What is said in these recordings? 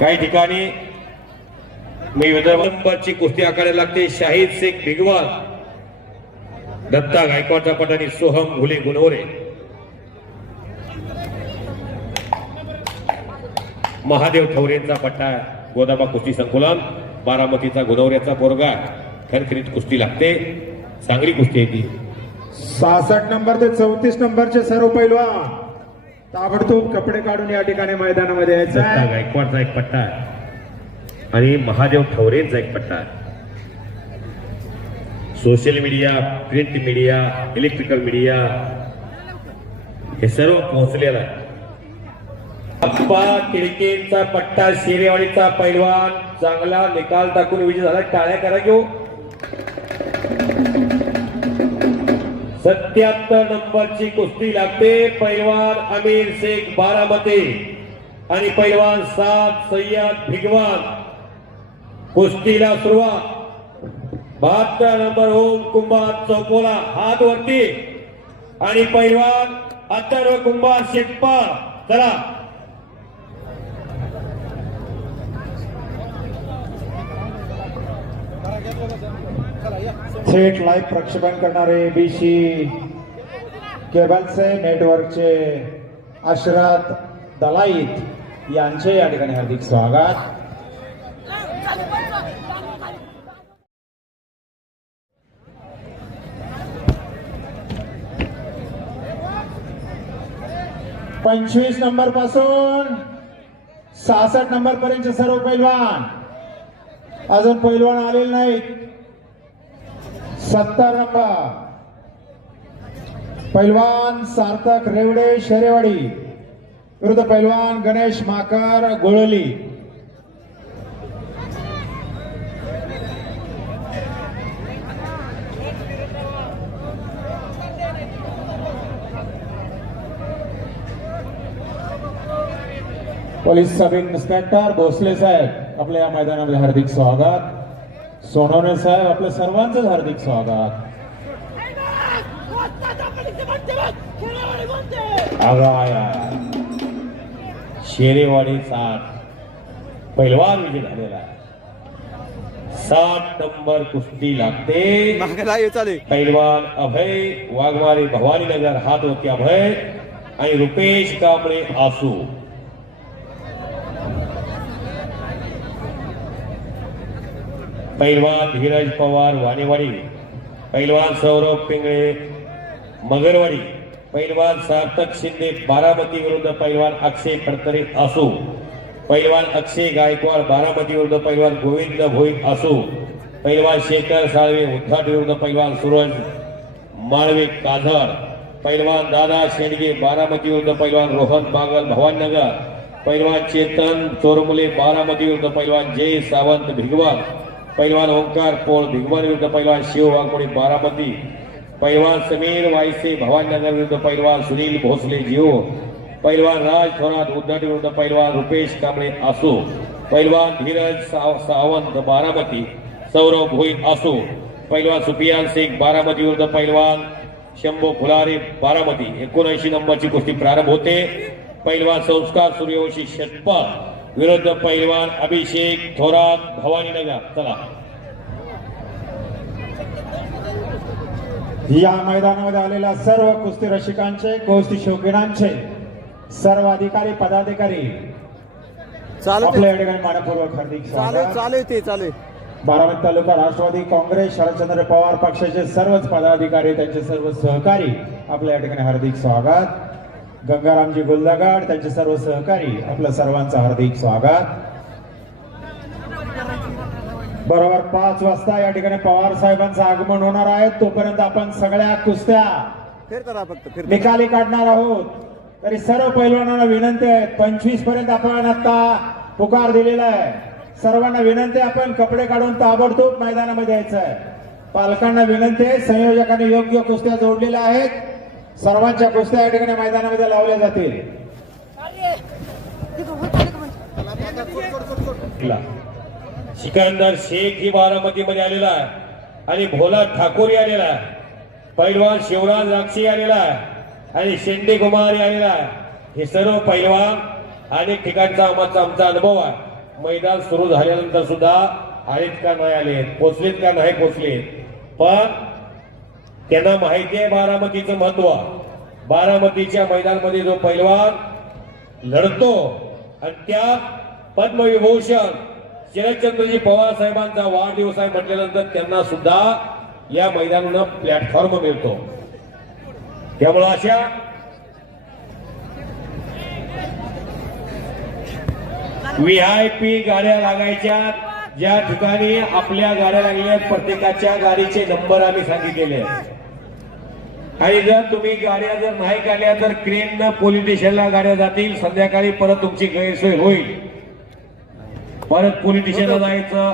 काही ठिकाणी मी विदर्भाची कुस्ती आखायला लागते. शाहीद शेख भिगवान दत्ता गायकवाडचा पट आणि सोहम घुले गुणवरे. महादेव ठवरेंचा पट्टा गोदाबा कुस्ती संकुलन बारामतीचा गुणवऱ्याचा पोरगा खणखणीत कुस्ती लागते. चांगली कुस्ती आहे ती. सहासष्ट नंबर ते चौतीस नंबरचे सर्व पैलवान ताबडतोब कपडे काढून या ठिकाणी मैदानामध्ये यायचं दत्ता आहे गायकवाडचा एक पट्टा. आहे आणि महादेव ठवरेंचा एक पट्टा. आहे social media print media electrical media हे सर्व पोहोचलेलं आहे. अप्पा किडकेचा पट्टा शेरेवाडीचा पैलवान चांगला निकाल टाकून विजय झाला. टाळ्या करा घेऊ. सत्याहत्तर नंबरची कुस्ती लागते. पैलवान अमीर शेख बारामती आणि पैलवान सात सय्यद भिगवान. कुस्तीला सुरुवात. बहात्तर नंबर ओम कुंभार चौकोला हात वरती. आणि पैलवान अथर्व कुंभार शेटपा चला. थेट लाईव्ह प्रक्षेपण करणारे बीसी केबलचे नेटवर्कचे अशरत दलाईत यांचे या ठिकाणी हार्दिक स्वागत. पंचवीस नंबरपासून सहासष्ट नंबर पर्यंतचे सर्व पैलवान अजून पैलवान आलेले नाहीत. सत्तर पैलवान सार्थक रेवडे शेरेवाडी. विरुद्ध पैलवान गणेश माकर गोळली. पोलीस सब इन्स्पेक्टर भोसले साहेब. आपल्या या मैदानामध्ये हार्दिक स्वागत. सोनवणे साहेब आपल्या सर्वांचंच हार्दिक स्वागत. शेरेवाडी साठ पैलवान विजय झालेला साठ नंबर कुस्ती लागते. पैलवान अभय वाघमारे भवानीनगर हात होते अभय आणि रुपेश कांबळे आसू. पैलवान धीरज पवार वाणेवाडी पैलवान सौरभ पिंगळे मगरवाडी पैलवान सार्थक शिंदे बारामती विरुद्ध पैलवान अक्षय फडतरे आसू पैलवान अक्षय गायकवाड बारामती विरुद्ध पैलवान गोविंद भोईर आसू पैलवान शेखर साळवे उद्घाट विरुद्ध पैलवान सुरज माळवे काझर पैलवान दादा शेंडगे बारामती विरुद्ध पैलवान रोहन बागल भवाननगर पैलवान चेतन चोरमुले बारामती विरुद्ध पैलवान जय सावंत भिगवान पैलवान ओंकार पोळ भिगवान विरुद्ध पैलवान शिव वाकोडी बारामती. पैलवान समीर वायसे भवाननगर विरुद्ध पैलवान सुनील भोसले जिओ. पैलवान राज थोरात उद्धट विरुद्ध पैलवान रुपेश कांबळे आसू. पैलवान धीरज साव- सावंत बारामती. सौरव भोई आसू. पैलवान सुफियान शेख बारामती विरुद्ध पैलवान शंभू फुलारे बारामती. एकोणऐंशी नंबरची कुस्ती प्रारंभ होते. पैलवान संस्कार सूर्यवंशी षटपथ विरुद्ध पैलवान अभिषेक थोरात भवानीनगर चला. या मैदानामध्ये आलेल्या सर्व कुस्ती रसिकांचे कुस्ती शौकीनांचे सर्व अधिकारी पदाधिकारी चालू आपल्या या ठिकाणी मानपूर्वक हार्दिक चालू स्वागत. चालू ते चालू. बारामती तालुका राष्ट्रवादी काँग्रेस शरदचंद्र पवार पक्षाचे सर्वच पदाधिकारी त्यांचे सर्व सहकारी आपल्या या ठिकाणी हार्दिक स्वागत. गंगारामजी गुलदगाड त्यांचे सर्व सहकारी आपल्या सर्वांचं हार्दिक स्वागत. बरोबर पाच वाजता या ठिकाणी पवार साहेबांचं आगमन होणार आहे. तोपर्यंत आपण सगळ्या कुस्त्या फक्त निकाली काढणार आहोत. तरी सर्व पैलवानांना विनंती आहे पंचवीसपर्यंत आपण आता पुकार दिलेला आहे. सर्वांना विनंती आपण कपडे काढून ताबडतोब मैदानामध्ये यायचं आहे. पालकांना विनंती आहे संयोजकांनी योग्य कुस्त्या जोडलेल्या आहेत. सर्वांच्या कुस्त्या या ठिकाणी मैदानामध्ये लावल्या जातील. सिकंदर शेख ही बारामती मध्ये आलेला आहे. आणि भोला ठाकूर आलेला आहे. पैलवान शिवराज राक्षी आलेला आहे. आणि शेंडे कुमार आलेला आहे. हे सर्व पैलवान अनेक ठिकाणचा आमचा आमचा अनुभव आहे. मैदान सुरू झाल्यानंतर सुद्धा आलेत का नाही आले पोचलेत का नाही पोचले पण त्यांना माहिती आहे बारामतीचं महत्त्व बारामतीच्या मैदानमध्ये जो पैलवान लढतो आणि त्या पद्मविभूषण शरदचंद्रजी पवार साहेबांचा वाढदिवस आहे म्हटल्यानंतर त्यांना सुद्धा या मैदानानं प्लॅटफॉर्म मिळतो. त्यामुळं अशा व्ही आय पी गाड्या लागायच्या. ज्या ठिकाणी आपल्या गाड्या लागल्या प्रत्येकाच्या गाडीचे नंबर आम्ही सांगितलेले आहेत. आणि जर तुम्ही गाड्या जर नाही काढल्या तर क्रेन पोलीस स्टेशनला गाड्या जातील. संध्याकाळी परत तुमची गैरसोय होईल. परत पोलीस स्टेशनला जायचं.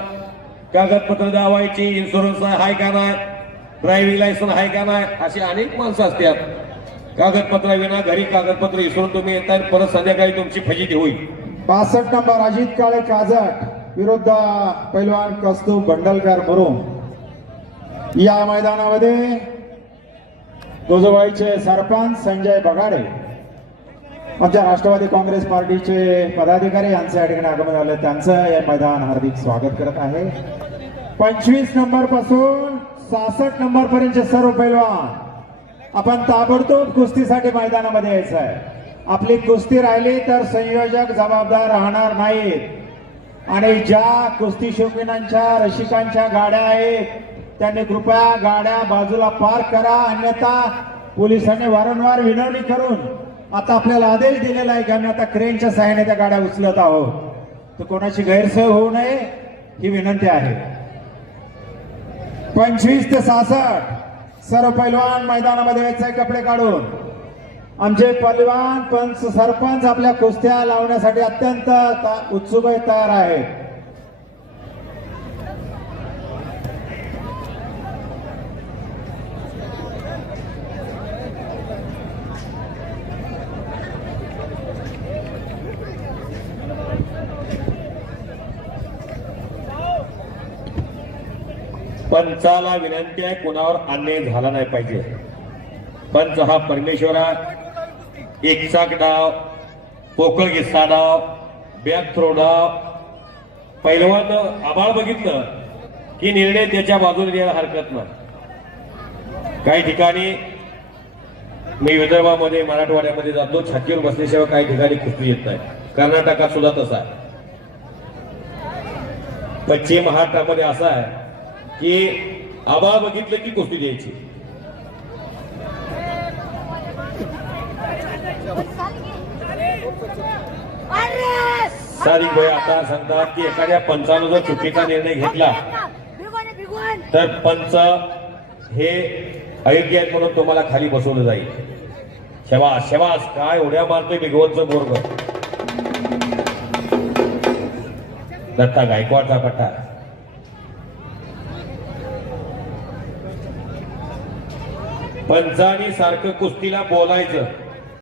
कागदपत्र दावायची. इन्शुरन्स आहे का नाही? ड्रायव्हिंग लायसन आहे का नाही? अशी अनेक माणसं असतात. कागदपत्र विना घरी कागदपत्र विसरून तुम्ही येतात परत संध्याकाळी तुमची फजिती होईल. पासष्ट नंबर अजित काळे काजट. विरुद्ध पैलवान कस्तू बंडलकर मुरुम. या मैदानामध्ये गोजोबाईचे सरपंच संजय बगाडे आमच्या राष्ट्रवादी काँग्रेस पार्टीचे पदाधिकारी यांचे या ठिकाणी आगमन झालं. त्यांचं हे मैदान हार्दिक स्वागत करत आहे. पंचवीस नंबरपासून सहासष्ट नंबर पर्यंतचे सर्व पैलवान आपण ताबडतोब कुस्तीसाठी मैदानामध्ये यायचं आहे. आपली कुस्ती राहिली तर संयोजक जबाबदार राहणार नाहीत. आणि ज्या कुस्ती शौकीनांच्या रसिकांच्या गाड्या आहेत त्यांनी कृपया गाड्या बाजूला पार्क करा अन्यथा पोलिसांनी वारंवार विनवणी करून आता आपल्याला आदेश दिलेला आहे की आम्ही आता क्रेनच्या सहाय्याने त्या गाड्या उचलत आहोत. तर कोणाची गैरसोय होऊ नये ही विनंती आहे. पंचवीस ते सहासष्ट सर्व पैलवान मैदानामध्ये यायचंय कपडे काढून. आमचे पैलवान पंच सरपंच आपल्या कुस्त्या लावण्यासाठी अत्यंत उत्सुक तयार आहेत. पंचाला विनंती आहे कोणावर अन्याय झाला नाही पाहिजे. पंच हा परमेश्वरा एकचाक डाव पोकळ गिस्सा डाव बॅक थ्रो डाव. पहिलवान आभाळ बघितलं की निर्णय त्याच्या बाजूने द्यायला हरकत नाही. काही ठिकाणी मी विदर्भामध्ये मराठवाड्यामध्ये जातो छातीवर बसल्याशिवाय काही ठिकाणी कुस्ती येत नाही. कर्नाटकात सुद्धा तसा आहे. पश्चिम महाराष्ट्रामध्ये असा आहे. की आबा बघितलं की कुस्ती द्यायची. सारिक भाई आता सांगतात की एखाद्या पंचानं जर चुकीचा निर्णय घेतला तर पंच हे अयोग्य आहेत म्हणून तुम्हाला खाली बसवलं जाईल. शेवा शेवास काय उड्या मारतोय भिगवंचं बोरग दत्ता गायकवाडचा पट्टा पंचानी सारखं कुस्तीला बोलायचं.